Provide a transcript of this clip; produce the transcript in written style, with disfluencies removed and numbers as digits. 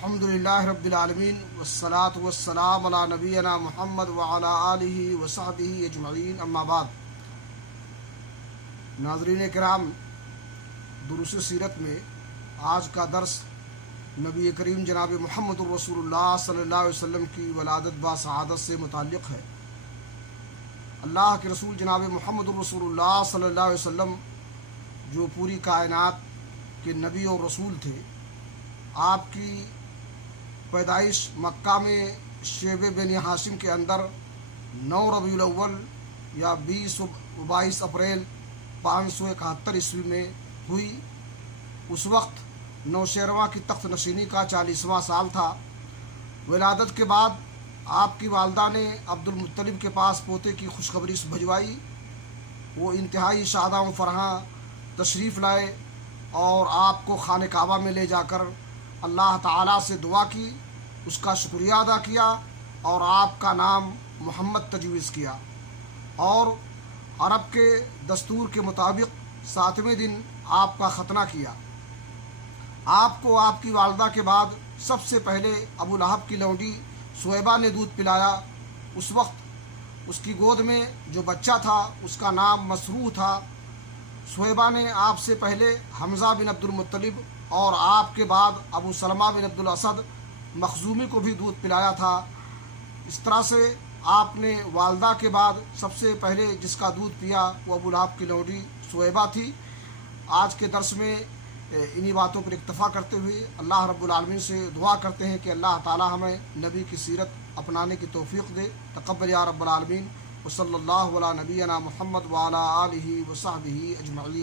الحمدللہ رب العالمین والصلاة والسلام علی نبینا محمد وعلی آلہ وصحبہ اجمعین، اما بعد۔ ناظرین کرام، دروس سیرت میں آج کا درس نبی کریم جناب محمد الرسول اللہ صلی اللہ علیہ وسلم کی ولادت با سعادت سے متعلق ہے۔ اللہ کے رسول جناب محمد الرسول اللہ صلی اللہ علیہ وسلم جو پوری کائنات کے نبی اور رسول تھے، آپ کی پیدائش مکہ میں شیب بن ہاشم کے اندر 9 ربیع الاول یا 22 اپریل 571 عیسوی میں ہوئی۔ اس وقت نوشیروان کی تخت نشینی کا 40واں سال تھا۔ ولادت کے بعد آپ کی والدہ نے عبد المطلب کے پاس پوتے کی خوشخبری بھجوائی۔ وہ انتہائی شاداں و فرحاں تشریف لائے اور آپ کو خانہ کعبہ میں لے جا کر اللہ تعالیٰ سے دعا کی، اس کا شکریہ ادا کیا اور آپ کا نام محمد تجویز کیا، اور عرب کے دستور کے مطابق 7ویں دن آپ کا ختنہ کیا۔ آپ کو آپ کی والدہ کے بعد سب سے پہلے ابو لہب کی لونڈی سویبہ نے دودھ پلایا۔ اس وقت اس کی گود میں جو بچہ تھا اس کا نام مسروع تھا۔ سویبہ نے آپ سے پہلے حمزہ بن عبد المطلب اور آپ کے بعد ابو سلمہ بن عبد الاسد مخزومی کو بھی دودھ پلایا تھا۔ اس طرح سے آپ نے والدہ کے بعد سب سے پہلے جس کا دودھ پیا وہ ابو لہب کی لونڈی سویبہ تھی۔ آج کے درس میں انہی باتوں پر اکتفا کرتے ہوئے اللہ رب العالمین سے دعا کرتے ہیں کہ اللہ تعالی ہمیں نبی کی سیرت اپنانے کی توفیق دے۔ تقبل یا رب العالمین، وصلی اللہ علی نبینا محمد وعلی آلہ وصحبہ اجمعین۔